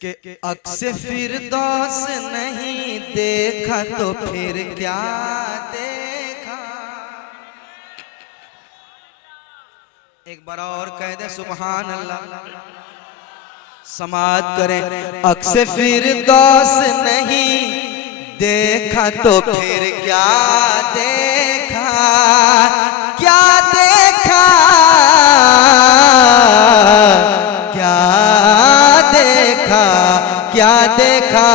कि अक्से फिरदौस नहीं देखा तो फिर क्या देखा। एक बार और कह दे सुभान अल्लाह, समाअत करें। अक्से फिरदौस नहीं देखा तो फिर क्या देखा, क्या देखा, क्या देखा, क्या देखा,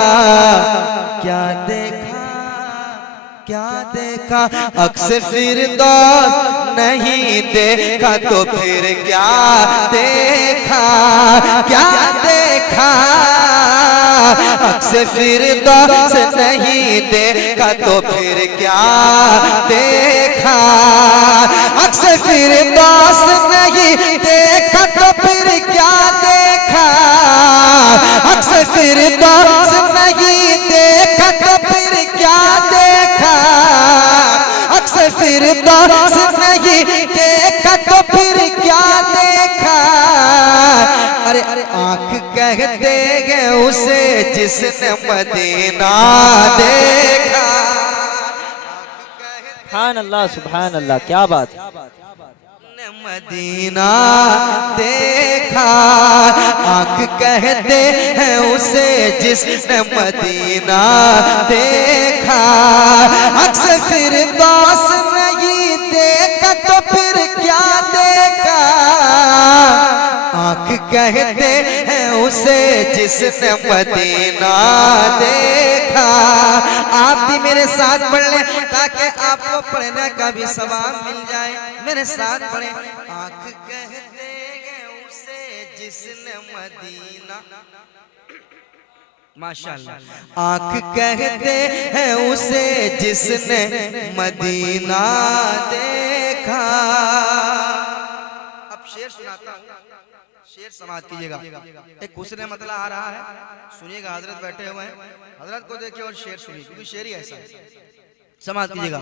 क्या देखा, क्या देखा। अक्से फिरदौस नहीं देखा तो फिर क्या देखा, क्या देखा। अक्से फिरदौस नहीं देखा तो फिर क्या देखा, अक्से फिरदौस नहीं देखा तो फिर क्या देखा, अक्से फिरदौस नहीं देखा तो फिर क्या देखा, अक्से फिरदौस नहीं देखा तो फिर क्या देखा। अरे आंख कहते हैं उसे जिसने मदीना देखा। सुभान अल्लाह, सुभान अल्लाह, क्या बात। मदीना देखा, आंख कहते हैं उसे जिसने मदीना देखा। अक्सर फिरदौस नहीं देखा तो फिर क्या देखा, आंख कहते हैं उसे जिसने मदीना देखा। आप भी मेरे साथ पढ़ लें ताकि आपको पढ़ने का भी सवाब मिल जाए। मेरे साथ पढ़े। आंख कहते हैं उसे जिसने मदीना, माशाअल्लाह। आंख कहते हैं उसे जिसने मदीना देखा। अब शेर सुनाता हूँ, शेर समाप्त कीजिएगा। एक हुस्न मतलब आ रहा है, सुनिएगा। हजरत बैठे हुए हैं, हजरत को देखिए और शेर सुनिए, क्योंकि शेर ही ऐसा है। समाप्त कीजिएगा।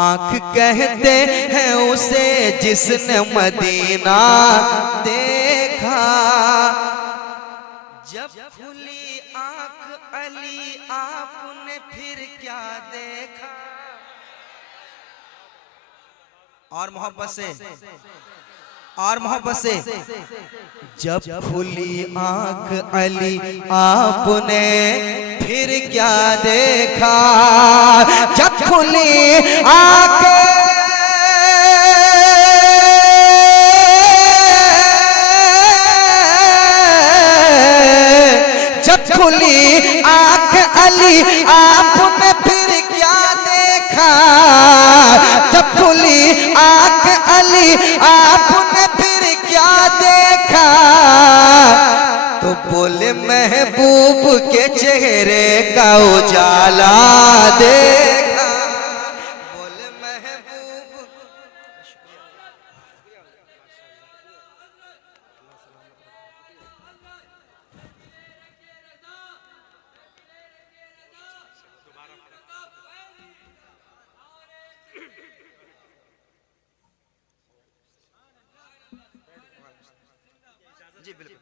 आंख कहते हैं उसे जिसने मदीना देखा, जब खुली आंख अली आपने फिर क्या देखा। और मोहब्बत से, और मोहब्बत से। जब खुली आंख अली आपने फिर क्या देखा, जब खुली आंख, जब खुली आंख अली आपने फिर क्या देखा, जब खुली आंख अली आपने फिर क्या देखा। तो बोले महबूब के चेहरे का उजाला देखा, बोले महबूब। जी बिल्कुल।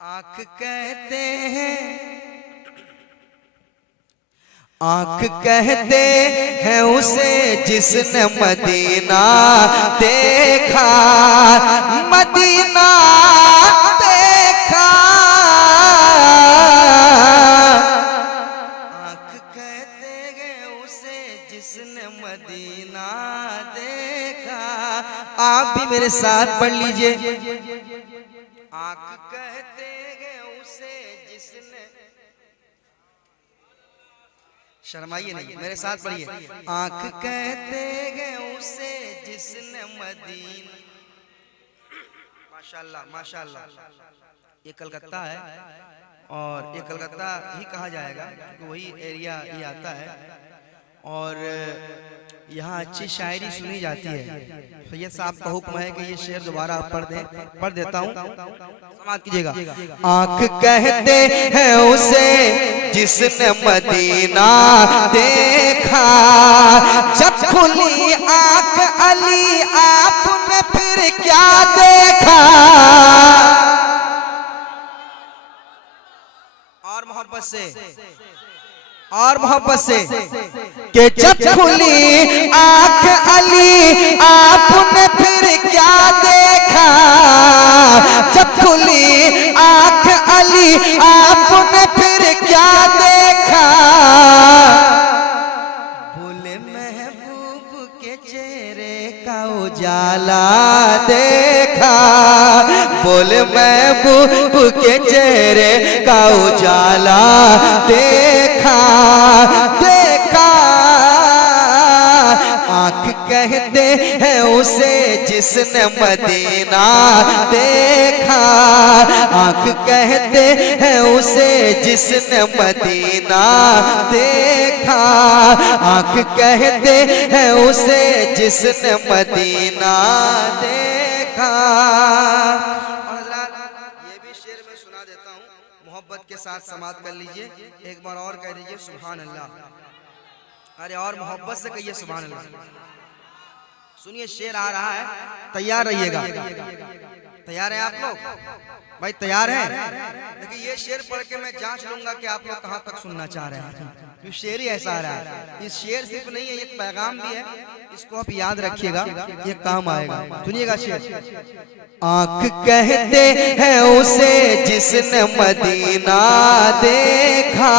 आंख कहते हैं, आंख कहते हैं उसे जिसने मदीना देखा, मदीना देखा। आंख कहते हैं उसे जिसने मदीना देखा। आप भी मेरे साथ पढ़ लीजिए। आंख कहते हैं उसे जिसने, शर्माइए नहीं, मेरे साथ पढ़िए। आंख कहते हैं उसे जिसने मदीना, माशाल्लाह माशाल्लाह। ये कलकत्ता है और ये कलकत्ता ही कहा जाएगा क्योंकि वही एरिया ये आता है। और यहाँ अच्छी शायरी सुनी जाती है। सैयद साहब का हुक्म है कि ये शेर दोबारा पढ़ देता हूँ, समाप्त कीजिएगा। आंख कहते हैं उसे जिसने मदीना देखा, जब खुली आंख अली आपने फिर क्या देखा। और मोहब्बत से कि जब खुली आंख अली आपने फिर क्या देखा, जब खुली आंख अली आपने फिर क्या देखा। बोले महबूब के चेहरे का उजाला देखा, बोले महबूब के चेहरे का उजाला देखा। आंख कहते हैं उसे जिसने मदीना देखा, आंख कहते हैं उसे जिसने मदीना देखा, आंख कहते हैं उसे जिसने मदीना देखा। ये भी शेर में सुना देता हूँ, मोहब्बत के साथ समाप्त कर लीजिए। एक बार और कह दीजिए सुभान अल्लाह। अरे और मोहब्बत से कहिए सुभान अल्लाह। सुनिए शेर आ रहा है, तैयार रहिएगा। तैयार हैं आप लोग? भाई तैयार हैं? देखिए ये शेर पढ़ के मैं जांच लूंगा कि आप लोग कहां तक सुनना चाह रहे हैं। ये शेर ही ऐसा आ रहा है। इस शेर सिर्फ नहीं है, एक पैगाम भी है, इसको आप याद रखिएगा, ये काम आएगा। सुनिएगा शेर। आंख कहते हैं उसे जिसने मदीना देखा,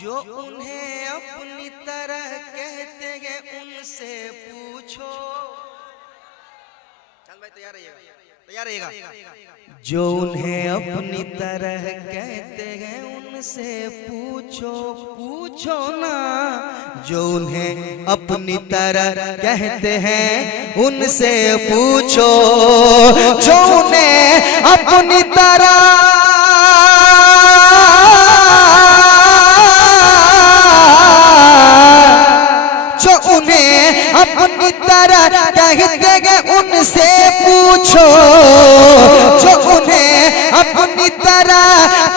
जो उन्हें अपनी तरह कहते हैं उनसे पूछो। चल भाई तैयार रहिएगा, तैयार रहिएगा। जो उन्हें अपनी तरह कहते हैं उनसे पूछो, पूछो ना। जो उन्हें अपनी तरह कहते हैं उनसे पूछो, जो उन्हें अपनी तरह अपनी तरह कहते हैं उनसे पूछो, जो उन्हें अपनी तरह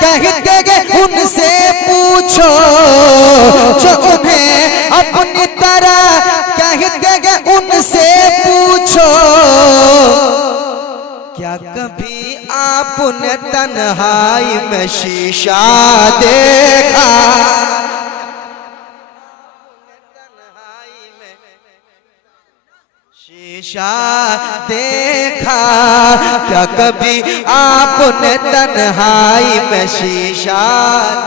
कहते हैं उनसे पूछो, जो उन्हें अपनी तरह कहते हैं उनसे पूछो। क्या कभी आपने तन्हाई में शीशा देखा, शीशा देखा। क्या कभी आपने तन्हाई में शीशा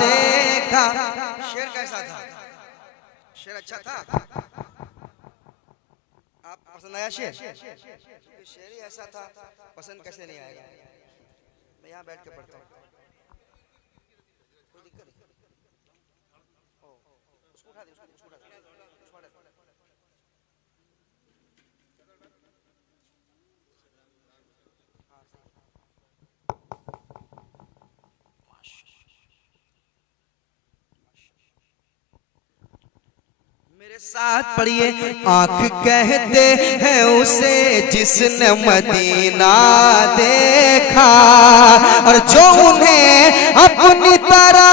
देखा। शेर कैसा था? शेर अच्छा था? आप पसंद आया शेर? शेर ही ऐसा था, पसंद कैसे नहीं आएगा? मैं यहाँ बैठ के पढ़ता हूँ, कोई दिक्कत नहीं। उसको उठा दे, उसको उठा दे। मेरे साथ पढ़िए। आंख कहते हैं उसे जिसने मदीना देखा, और जो उन्हें अपनी तरह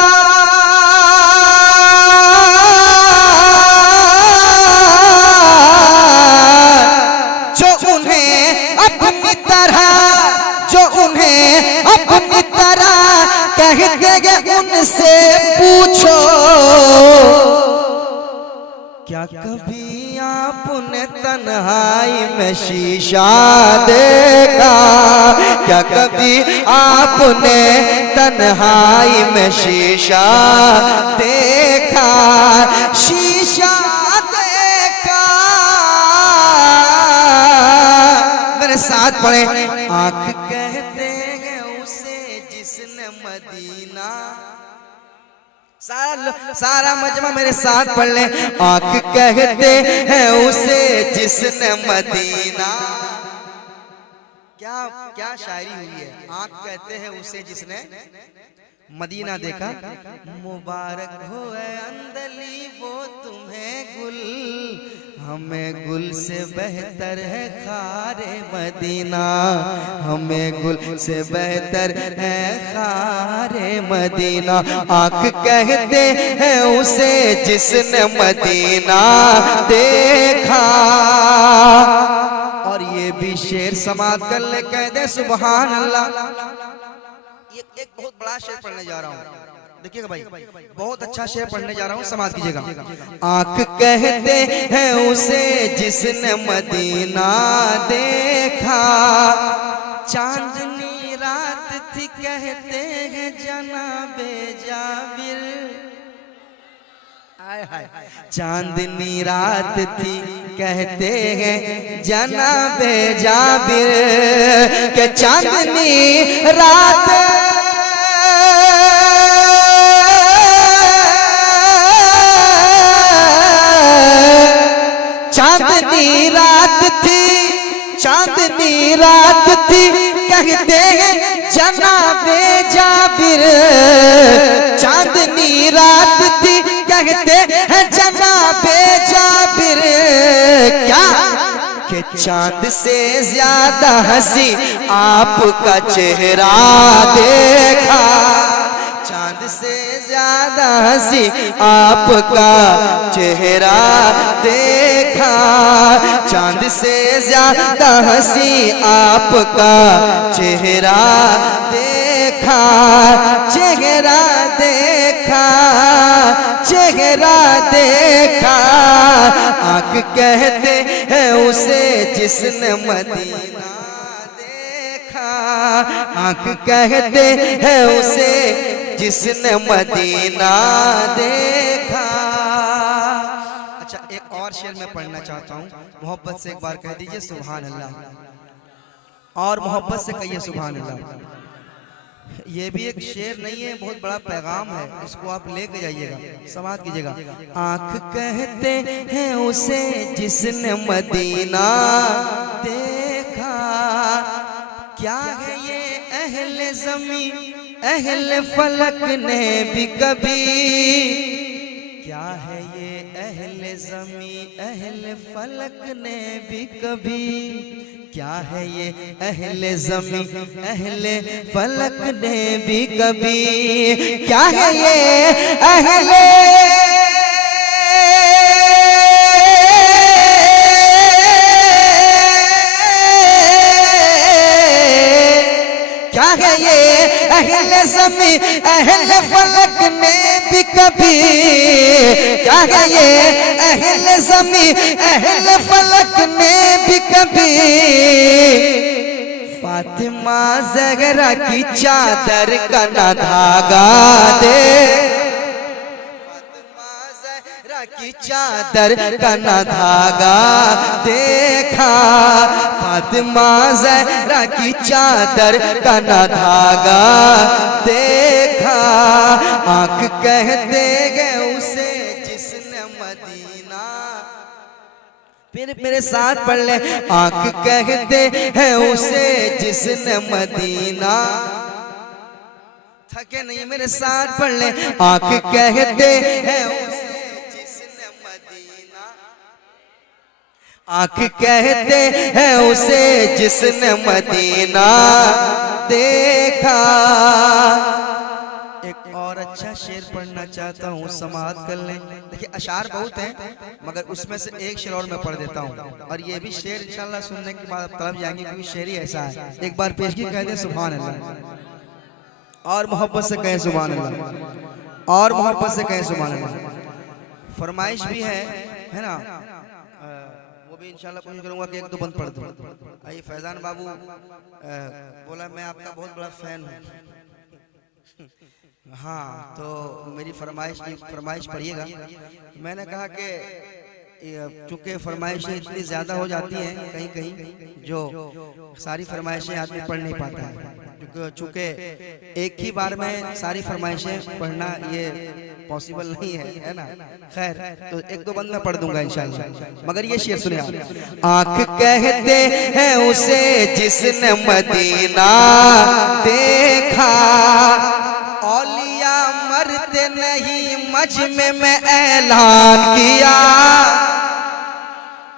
अपनी तरह कहते हैं उनसे पूछो। क्या कभी आपने तन्हाई में शीशा देखा, क्या कभी आपने तन्हाई में शीशा देखा, शीशा देखा। मेरे साथ पढ़े। आंख कहते हैं उसे जिसने मदीना, सारा मजमा मेरे साथ पढ़ ले। आंख कहते हैं उसे जिसने मदीना। क्या क्या शायरी हुई है। आंख कहते हैं उसे जिसने मदीना देखा, मुबारक हो अंदली वो तुम्हें गुल, हमें गुल से बेहतर है खारे मदीना, हमें गुल से बेहतर है खारे मदीना। आँख कहते हैं उसे जिसने मदीना देखा। और ये भी शेर समाप्त कर ले, कह दे सुभान अल्लाह। ये एक बहुत बड़ा शेर पढ़ने जा रहा हूँ, देखिएगा भाई, बहुत अच्छा शेर पढ़ने जा रहा हूँ, समाज कीजिएगा। आँख कहते हैं उसे जिसने मदीना देखा, चांदनी रात थी कहते हैं जनाबे जाबिर, चांदनी रात थी कहते हैं जनाबे जाबिर, के चांदनी रात चांदनी रात थी, चांदनी रात थी कहते हैं जनाबे जाबिर, चांदनी रात थी कहते हैं जनाबे जाबिर। क्या कि चांद से ज्यादा हंसी आपका चेहरा देखा, चांद से ज्यादा हंसी आपका चेहरा देखा, चांद से ज्यादा हंसी आपका चेहरा देखा, चेहरा देखा, चेहरा देखा। आँख कहते हैं उसे जिसने मदीना देखा, आँख कहते हैं उसे जिसने मदीना देखा। अच्छा, एक और शेर मैं पढ़ना चाहता हूँ, मोहब्बत से एक बार कह दीजिए सुभान अल्लाह, और मोहब्बत से कहिए सुभान अल्लाह। ये भी एक शेर नहीं है, बहुत बड़ा पैगाम है, इसको आप लेके जाइएगा, समाप्त कीजिएगा। आँख कहते हैं उसे जिसने मदीना देखा, क्या है ये अहले ज़मीं अहले फलक ने भी कभी, क्या है ये अहले ज़मीं अहले फलक ने भी कभी, क्या है ये अहले ज़मीं अहले फलक ने भी कभी, क्या है ये अहले क्या है ये अहले ज़मीं अहले फलक ने भी कभी, क्या है ये अहले ज़मीं अहले फलक ने भी कभी, फातिमा ज़हरा की चादर का ना धागा दे, की चादर का ना धागा देखा, फातिमा ज़हरा की चादर का ना धागा देखा। आँख कहते गए उसे जिसने मदीना, फिर मेरे साथ पढ़ ले, आँख कहते हैं उसे जिसने मदीना, थके नहीं मेरे साथ पढ़ ले, आँख कहते हैं उसे आँख कहते हैं उसे जिसने मदीना देखा। एक और अच्छा शेर पढ़ना चाहता हूँ, समाअत कर लें। देखिए अशार बहुत हैं, मगर उसमें से एक शेर और मैं पढ़ देता हूँ, और ये भी शेर इंशाल्लाह सुनने के बाद आप तड़प जाएंगे, क्योंकि शेर ही ऐसा है। एक बार पेशगी कह दें सुभान अल्लाह, और मोहब्बत से कहें सुभान अल्लाह, और मोहब्बत से कहें सुभान अल्लाह। फरमाइश भी है ना, इंशाल्लाह कोशिश करूंगा कि एक दो बंद पढ़ दूं। आइए, फैजान बाबू बोला मैं आपका बहुत बड़ा फैन हूँ। हाँ, तो मेरी फरमाइश पढ़िएगा। मैंने कहा कि चूंकि फरमाइशें इतनी ज़्यादा हो जाती हैं कहीं कहीं, जो सारी फरमाइशें आदमी पढ़ नहीं पाता है, चूंकि एक ही बार में सारी फरमाइशें पढ़ना ये पॉसिबल नहीं है ना। खैर, तो एक दो बंद मैं पढ़ दूंगा इंशाल्लाह, मगर ये शेर सुनिए। आँख कहते हैं उसे जिसने मदीना देखा, औली मजमे में ऐलान किया।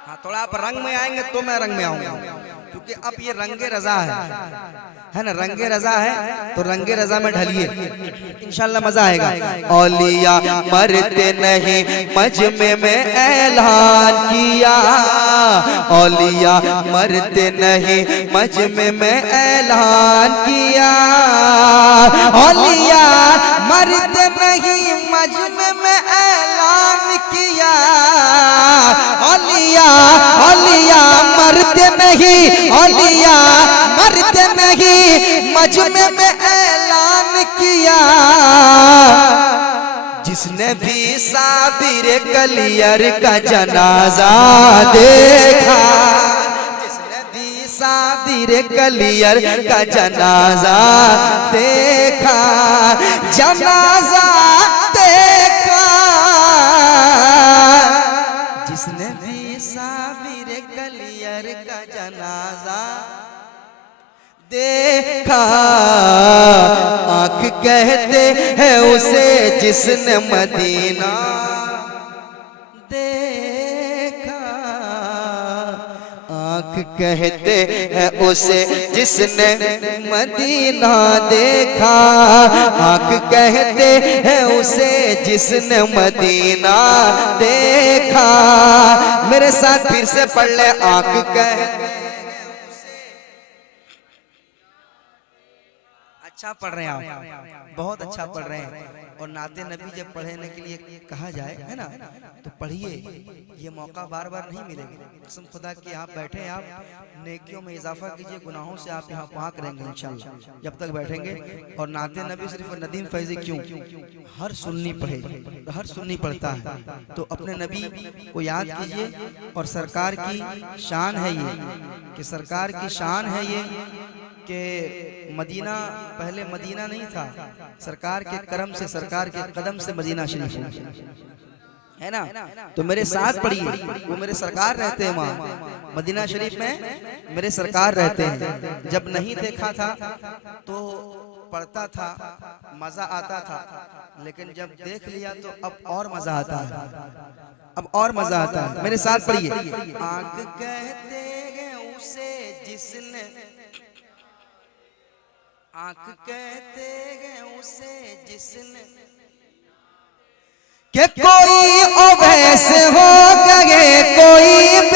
हाँ, थोड़ा आप रंग में आएंगे तो मैं रंग में आऊंगा, क्योंकि अब ये रंगे रजा है ना, रंगे रजा है तो रंगे रजा में ढलिए, इंशाल्लाह मजा आएगा। औलिया मरते नहीं मजमे में ऐलान किया, औलिया मरते नहीं मजमे में ऐलान किया, औलिया मरते नहीं मजमे में ऐलान किया, औलिया औलिया मरते नहीं, औलिया मरते नहीं मजमे में ऐलान किया। जिसने भी साबिर कलियर का जनाजा देखा, जिसने भी साबिर कलियर का जनाजा देखा, जनाजा देखा, जिसने भी साबिर कलियर का जनाजा देखा, आँख कहते हैं उसे जिसने मदीना देखा, आँख कहते हैं उसे जिसने मदीना देखा, आँख कहते हैं उसे जिसने मदीना देखा। मेरे साथ फिर से पढ़ ले, आँख कहते, अच्छा पढ़ रहे हैं आप, बहुत अच्छा पढ़ रहे हैं। और नाते नबी जब पढ़ने के लिए कहा जाए है ना, तो पढ़िए, ये मौका बार बार नहीं मिलेगा। कसम खुदा कि आप बैठे, आप नेकियों में इजाफा कीजिए, गुनाहों से आप यहाँ पाक रहेंगे इंशाल्लाह जब तक बैठेंगे। और नाते नबी सिर्फ नदीम फैजी क्यों, हर सुन्नी पढ़े, हर सुन्नी पढ़ता है, तो अपने नबी को याद कीजिए। और सरकार की शान है ये, कि सरकार की शान है ये कि मदीना, पहले मदीना नहीं था, सरकार के करम से, सरकार के कदम से मदीना शरीफ है ना। तो मेरे साथ पढ़िए, वो मेरे सरकार रहते हैं वहाँ मदीना शरीफ में, मेरे सरकार रहते हैं। जब नहीं देखा था तो पढ़ता था, मजा आता था, लेकिन जब देख लिया तो अब और मजा आता है, अब और मजा आता है। मेरे साथ पढ़िए, आँख कहते हैं उसे जिसने, आँख कहते हैं उसे जिसने, कि कोई अवैस हो गए, कोई